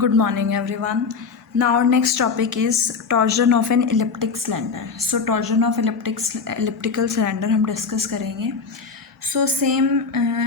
Good morning everyone. Now our next topic is torsion of an elliptic cylinder. So torsion of elliptical cylinder हम discuss करेंगे. So same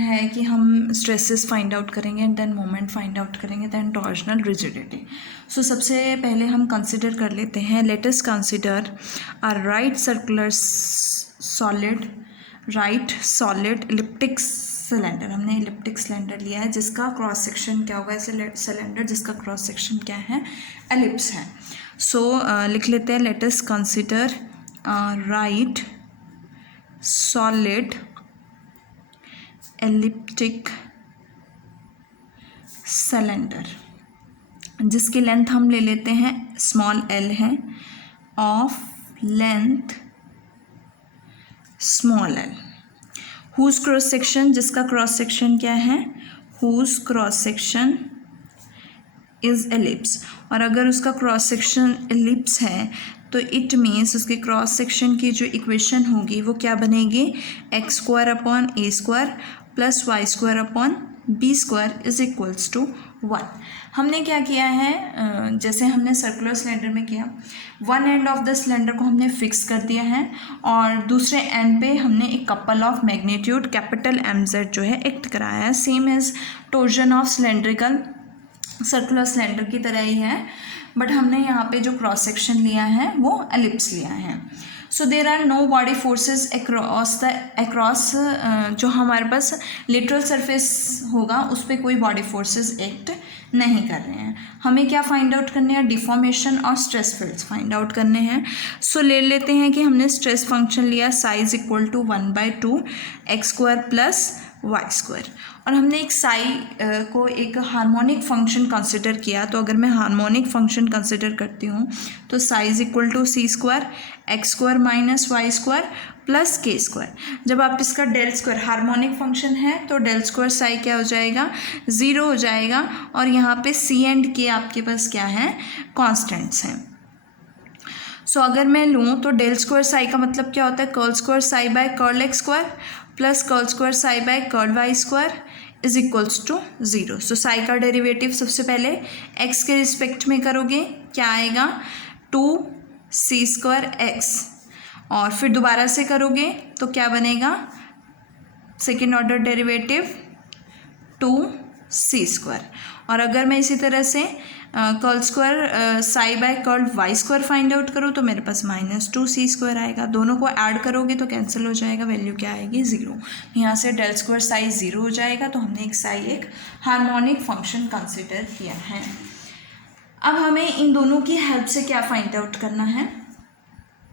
है कि हम stresses find out करेंगे and then moment find out करेंगे then torsional rigidity. So सबसे पहले हम कंसिडर कर लेते हैं. Let us consider a right circular solid elliptic cylinder. हमने इलिप्टिक सिलेंडर लिया है जिसका क्रॉस सेक्शन क्या होगा. सिलेंडर जिसका क्रॉस सेक्शन क्या है, एलिप्स है. सो लिख लेते हैं. Let us consider right solid elliptic cylinder जिसकी लेंथ हम ले लेते हैं स्मॉल एल है, of length small l, whose cross section जिसका क्रॉस सेक्शन क्या है, whose cross section is ellipse. और अगर उसका क्रॉस सेक्शन एलिप्स है तो इट मीन्स उसके क्रॉस सेक्शन की जो इक्वेशन होगी वो क्या बनेगी, x square upon a square plus Y square upon b square is equals to 1. हमने क्या किया है, जैसे हमने सर्कुलर सिलेंडर में किया, one end of the cylinder को हमने फिक्स कर दिया है और दूसरे एंड पे हमने एक couple of magnitude capital MZ जो है एक्ट कराया है. Same as torsion of cylindrical circular cylinder की तरह ही है, बट हमने यहाँ पे जो क्रॉस सेक्शन लिया है वो एलिप्स लिया है. So there are no body forces across जो हमारे पास लिटरल सरफेस होगा उस पर कोई बॉडी फोर्सेस एक्ट नहीं कर रहे हैं. हमें क्या फाइंड आउट करने हैं, डिफॉर्मेशन और स्ट्रेस फील्ड्स फाइंड आउट करने हैं. सो ले लेते हैं कि हमने स्ट्रेस फंक्शन लिया psi equal to 1/2 x square plus Y square, और हमने एक साई को एक हार्मोनिक फंक्शन कंसिडर किया. तो अगर मैं हार्मोनिक फंक्शन कंसिडर करती हूँ तो psi equal to C square x square minus Y square plus के स्क्वायर. जब आप इसका डेल स्क्वायर, हार्मोनिक फंक्शन है तो डेल स्क्वायर साई क्या हो जाएगा, 0 हो जाएगा. और यहाँ पे सी एंड के आपके पास क्या है, कॉन्स्टेंट्स हैं. सो अगर मैं लूँ तो डेल स्क्वायर साई का मतलब क्या होता है, curl square psi by curl x square plus curl square psi by curl y square is equals to 0. So psi का डेरिवेटिव सबसे पहले एक्स के रिस्पेक्ट में करोगे, क्या आएगा 2c स्क्वायर एक्स, और फिर दोबारा से करोगे तो क्या बनेगा, second order derivative 2c square. और अगर मैं इसी तरह से curl square psi by curl y square find out करूँ तो मेरे पास -2c स्क्वायर आएगा. दोनों को ऐड करोगे तो कैंसिल हो जाएगा, वैल्यू क्या आएगी 0. यहाँ से डेल स्क्वायर साई 0 हो जाएगा. तो हमने एक हार्मोनिक फंक्शन कंसिडर किया है. अब हमें इन दोनों की हेल्प से क्या फाइंड आउट करना है,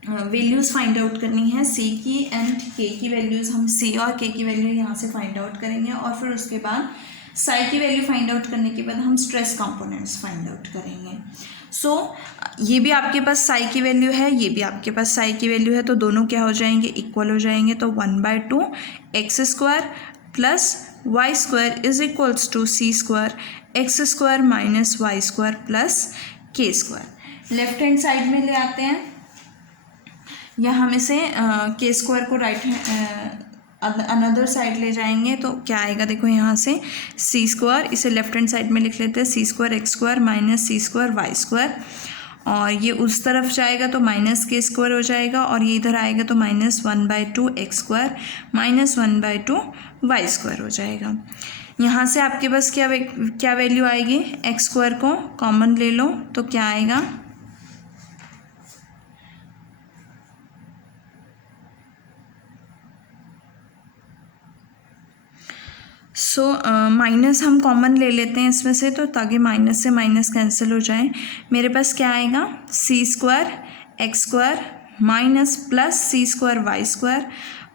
वैल्यूज़ फाइंड आउट करनी है. सी की एंड के की वैल्यूज़, हम सी और के की वैल्यू यहाँ से फाइंड आउट करेंगे और फिर उसके बाद साई की वैल्यू फाइंड आउट करने के बाद हम स्ट्रेस कंपोनेंट्स फाइंड आउट करेंगे. सो ये भी आपके पास साई की वैल्यू है, ये भी आपके पास साई की वैल्यू है, तो दोनों क्या हो जाएंगे, इक्वल हो जाएंगे. तो 1/2 x square plus Y square is equals to C square x square minus Y square plus के स्क्वायर. लेफ्ट हैंड साइड में ले आते हैं, या हम इसे के स्क्वायर को राइट अनदर साइड ले जाएंगे तो क्या आएगा, देखो यहाँ से सी स्क्वायर, इसे लेफ्ट हैंड साइड में लिख लेते हैं, सी square x square minus C square Y square, और ये उस तरफ जाएगा तो माइनस के स्क्वायर हो जाएगा, और ये इधर आएगा तो -1/2 x square minus 1/2 Y square हो जाएगा. यहाँ से आपके पास क्या वैल्यू आएगी, एक्स स्क्वायर को कॉमन ले लो तो क्या आएगा, सो माइनस हम कॉमन ले लेते हैं इसमें से, तो ताकि माइनस से माइनस कैंसिल हो जाए. मेरे पास क्या आएगा, C square x square minus plus C square Y square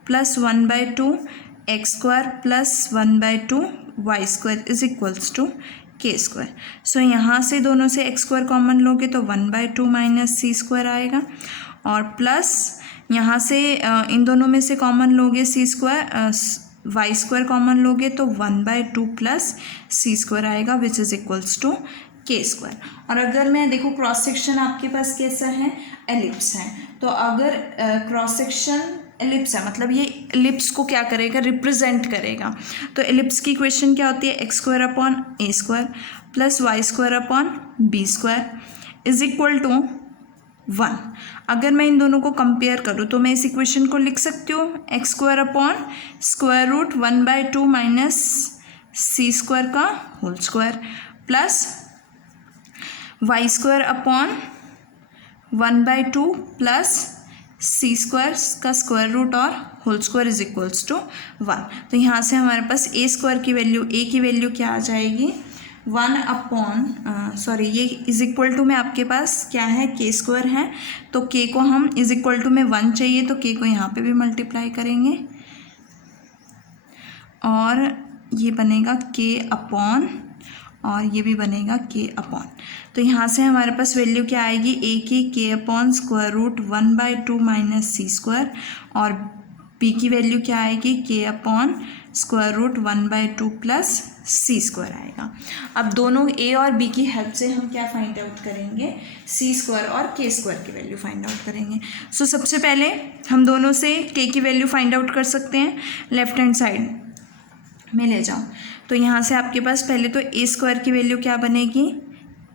plus 1/2 x square plus 1/2 Y square is equals to K square. So यहाँ से दोनों से एक्स स्क्वायर कॉमन लोगे तो 1/2 माइनस सी स्क्वायर आएगा, और प्लस यहाँ से इन दोनों में से कॉमन लोगे सी स्क्वायर, वाई स्क्वायर कॉमन लोगे तो 1/2 प्लस सी स्क्वायर आएगा विच is equals to K square. और अगर मैं देखो क्रॉस सेक्शन आपके पास कैसा है, एलिप्स है, तो अगर क्रॉस सेक्शन एलिप्स है, मतलब ये एलिप्स को क्या करेगा, रिप्रेजेंट करेगा। तो एलिप्स की इक्वेशन क्या होती है, x square upon a square plus Y square upon b square is equal to 1। अगर मैं इन दोनों को कंपेयर करूँ तो मैं इस इक्वेशन को लिख सकती हूँ X square upon square root 1/2 minus C square का whole square plus Y square upon 1/2 plus सी स्क्वायर का स्क्वायर रूट और whole square is equals to 1। तो यहाँ से हमारे पास ए स्क्वायर की वैल्यू, ए की वैल्यू क्या आ जाएगी, 1 अपॉन सॉरी ये इज इक्वल टू में आपके पास क्या है, के स्क्वायर है, तो के को हम इज इक्वल टू में 1 चाहिए तो के को यहाँ पे भी मल्टीप्लाई करेंगे और ये बनेगा के अपॉन और ये भी बनेगा के अपॉन। तो यहाँ से हमारे पास वैल्यू क्या आएगी, ए की के upon square root 1/2 minus C square और बी की वैल्यू क्या आएगी, के अपॉन स्क्वायर रूट 1/2 प्लस सी स्क्वायर आएगा। अब दोनों ए और बी की हेल्प से हम क्या फाइंड आउट करेंगे, सी स्क्वायर और के स्क्वायर की वैल्यू फाइंड आउट करेंगे। सो सबसे पहले हम दोनों से के की वैल्यू फाइंड आउट कर सकते हैं, लेफ्ट हैंड साइड में ले जाओ। तो यहाँ से आपके पास पहले तो ए स्क्वायर की वैल्यू क्या बनेगी,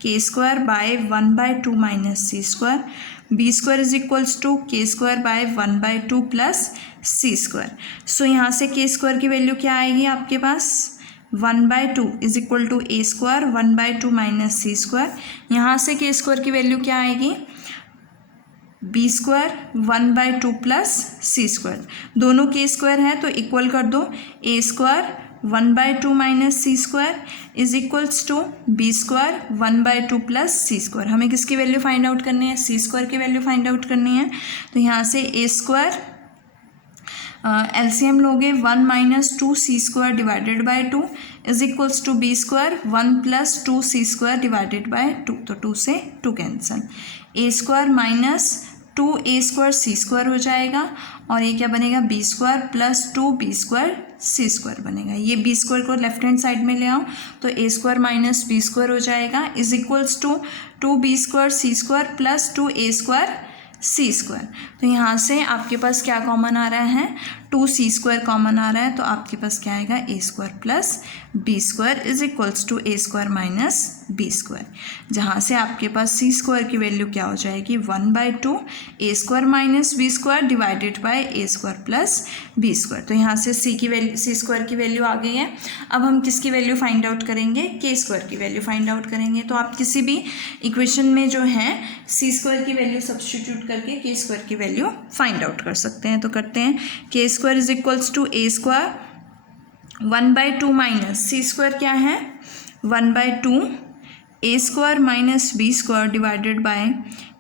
K square by 1/2 minus C square, B square is equals to K square by 1/2 plus C square. So यहाँ से के स्क्वायर की वैल्यू क्या आएगी आपके पास, 1/2 is equal to A square 1/2 minus C square. यहाँ से के स्क्वायर की वैल्यू क्या आएगी, बी स्क्वायर 1/2 प्लस सी स्क्वायर। दोनों के स्क्वायर है तो इक्वल कर दो, A square 1/2 minus C square is equals to B square 1/2 plus C square. हमें किसकी वैल्यू फाइंड आउट करनी है, सी स्क्वायर की वैल्यू फाइंड आउट करनी है। तो यहाँ से ए स्क्वायर एलसीएम लोगे 1 minus 2 C square divided by 2 is equals to B square 1 plus 2 C square divided by 2। तो 2 से 2 cancel, A square minus 2 A square C square हो जाएगा और ये क्या बनेगा, B square plus 2 B square सी स्क्वायर बनेगा। ये बी स्क्वायर को लेफ्ट हैंड साइड में ले आओ तो A square minus B square हो जाएगा is equals to 2 B square C square plus 2 A square C square. तो यहाँ से आपके पास क्या कॉमन आ रहा है, 2 सी स्क्वायर कॉमन आ रहा है तो आपके पास क्या आएगा, A square plus B square is equals to A square minus B square. जहाँ से आपके पास सी स्क्वायर की वैल्यू क्या हो जाएगी, 1/2 ए square minus B square divided by A square plus B square. तो यहाँ से सी स्क्वायर की वैल्यू आ गई है। अब हम किसकी वैल्यू फाइंड आउट करेंगे, के स्क्वायर की वैल्यू फाइंड आउट करेंगे। तो आप किसी भी इक्वेशन में जो है सी स्क्वायर की वैल्यू सब्स्टिट्यूट करके के स्क्वायर की वैल्यू फाइंड आउट कर सकते हैं। तो करते हैं, K square is equals to A square 1/2 minus C square क्या है, 1/2 ए square minus B square divided by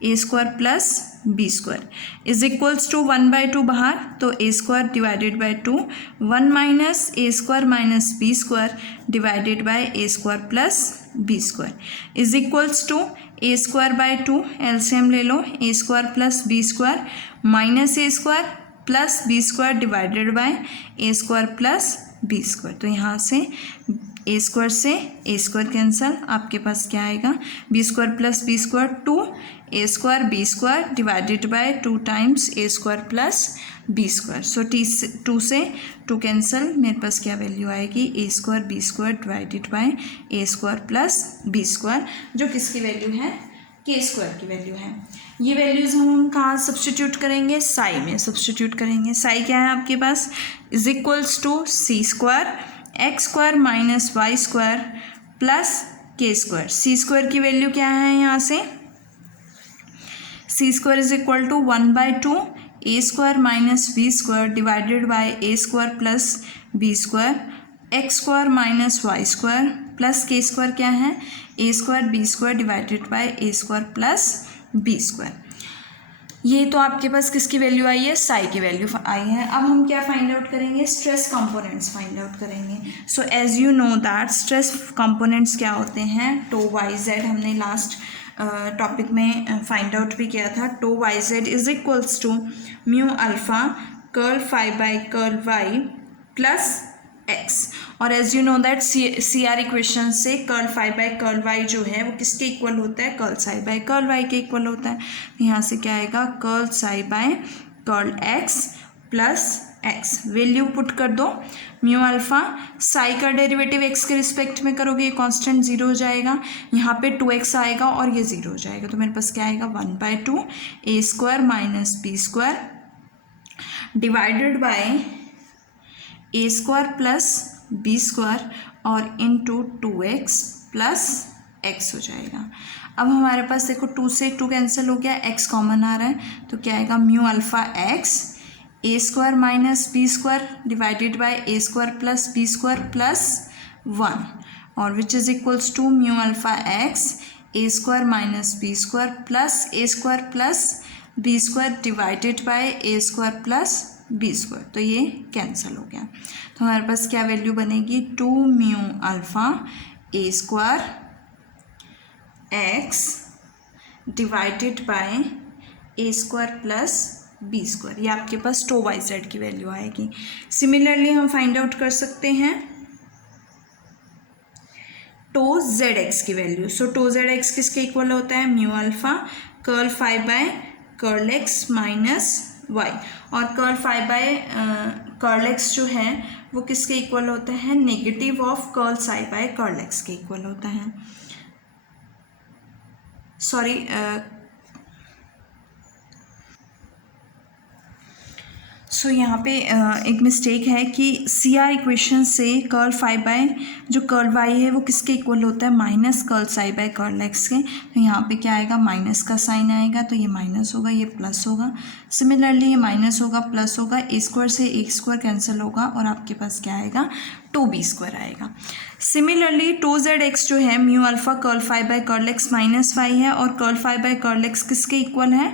A square plus B square is equals to 1/2 बाहर तो A square divided by 2, 1 minus A square minus B square divided by A square plus B square is equals to A square by 2, LCM ले लो, A square plus B square minus A square plus B square divided by A square plus B square. तो यहाँ से ए square से ए square cancel, आपके पास क्या आएगा, B square plus B square 2 A square B square divided by 2 times A square plus B square. So 2 से 2 cancel, मेरे पास क्या वैल्यू आएगी, A square B square divided by A square plus B square, जो किसकी value है, के square की वैल्यू है। ये वैल्यूज़ हम कहाँ सब्स्टिट्यूट करेंगे, साई में सब्स्टिट्यूट करेंगे। साई क्या है आपके पास, is equals to C square x square minus Y square plus के स्क्वायर। सी स्क्वायर की वैल्यू क्या है, यहाँ से C square is equal to 1/2 A square minus B square divided by A square plus B square, x square minus Y square plus के square क्या है, A square B square divided by A square plus B square. ये तो आपके पास किसकी value आई है, साई की वैल्यू आई है। अब हम क्या फाइंड आउट करेंगे, स्ट्रेस कंपोनेंट्स फाइंड आउट करेंगे। So as you know that stress components क्या होते हैं, टो वाई जेड, हमने लास्ट टॉपिक में फाइंड आउट भी किया था। Tau Y Z is equals to mu alpha curl phi by curl Y plus X. और as you know that C R equation से curl phi by curl Y जो है वो किसके इक्वल होता है, curl psi by curl y के equal होता है। यहाँ से क्या आएगा, curl psi by curl x plus x, value put कर दो म्यू अल्फ़ा, साई का डेरिवेटिव एक्स के रिस्पेक्ट में करोगे ये कांस्टेंट जीरो हो जाएगा, यहाँ पे 2x आएगा और ये जीरो हो जाएगा, तो मेरे पास क्या आएगा 1/2 ए square minus B square divided by A square plus B square और इंटू 2x प्लस एक्स हो जाएगा। अब हमारे पास देखो 2 से 2 कैंसिल हो गया, x कॉमन आ रहा है, तो क्या आएगा mu alpha x a square minus B square divided by A square plus B square plus 1 और which is equals to mu alpha x a square minus B square plus B square divided by A square plus B square, तो ये cancel हो गया। तो हमारे पास क्या value बनेगी 2 mu alpha A square x divided by A square plus B square, ये आपके पास टो वाई जेड की वैल्यू आएगी। सिमिलरली हम फाइंड आउट कर सकते हैं टो जेड एक्स की वैल्यू। सो टो जेड एक्स किसके इक्वल होता है mu alpha curl 5 by curl x minus y, और कर्ल 5 बाय कर्ल एक्स जो है वो किसके इक्वल होता है negative of curl psi by curl x के इक्वल होता है। सॉरी सो यहाँ पे एक मिस्टेक है कि सी आर इक्वेशन से कर्ल 5 बाय जो कर्ल वाई है वो किसके इक्वल होता है minus curl psi by curl x के, तो यहाँ पे क्या आएगा माइनस का साइन आएगा, तो ये माइनस होगा ये प्लस होगा। सिमिलरली ये माइनस होगा प्लस होगा, ए स्क्वायर से ए स्क्वायर कैंसिल होगा और आपके पास क्या आएगा टू बी स्क्वायर आएगा। सिमिलरली टो जेड एक्स जो है mu alpha curl 5 by curl x minus y है, और कर्ल 5 बाय कर्ल एक्स किसके इक्वल है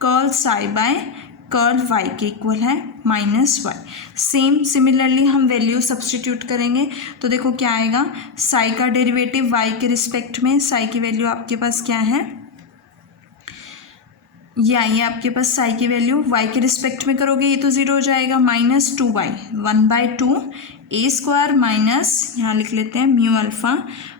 curl psi by curl y के इक्वल है माइनस वाई। सिमिलरली हम वैल्यू सब्सटीट्यूट करेंगे तो देखो क्या आएगा साई का डेरिवेटिव वाई के रिस्पेक्ट में, साई की वैल्यू आपके पास क्या है ये आई है आपके पास साई की वैल्यू, वाई के रिस्पेक्ट में करोगे ये तो जीरो हो जाएगा माइनस 2y 1/2 ए स्क्वायर माइनस यहाँ लिख लेते हैं mu alpha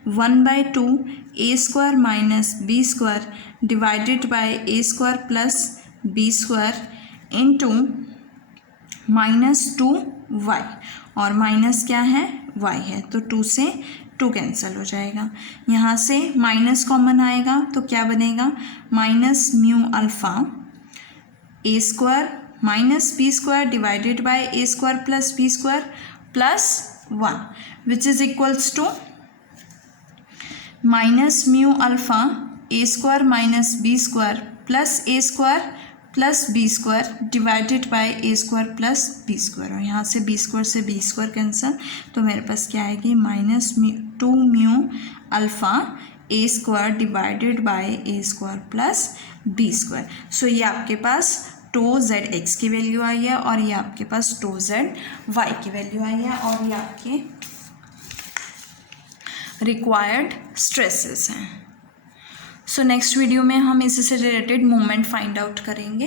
1/2 A square minus B square divided by A square plus B square into -2y, और माइनस क्या है y है, तो 2 से 2 कैंसिल हो जाएगा, यहाँ से माइनस कॉमन आएगा तो क्या बनेगा minus mu alpha A square minus B square divided by A square plus B square plus 1 which is equals to minus mu alpha A square minus B square plus a square plus B square divided by A square plus B square, और यहाँ से B square cancel, तो मेरे पास क्या आएगी -2 mu alpha A square divided by A square plus B square. So ये आपके पास टो जेड एक्स की वैल्यू आई है और ये आपके पास टो जेड वाई की वैल्यू आई है, और ये आपके रिक्वायर्ड स्ट्रेसेस हैं। सो नेक्स्ट वीडियो में हम इसी से रिलेटेड मोमेंट फाइंड आउट करेंगे।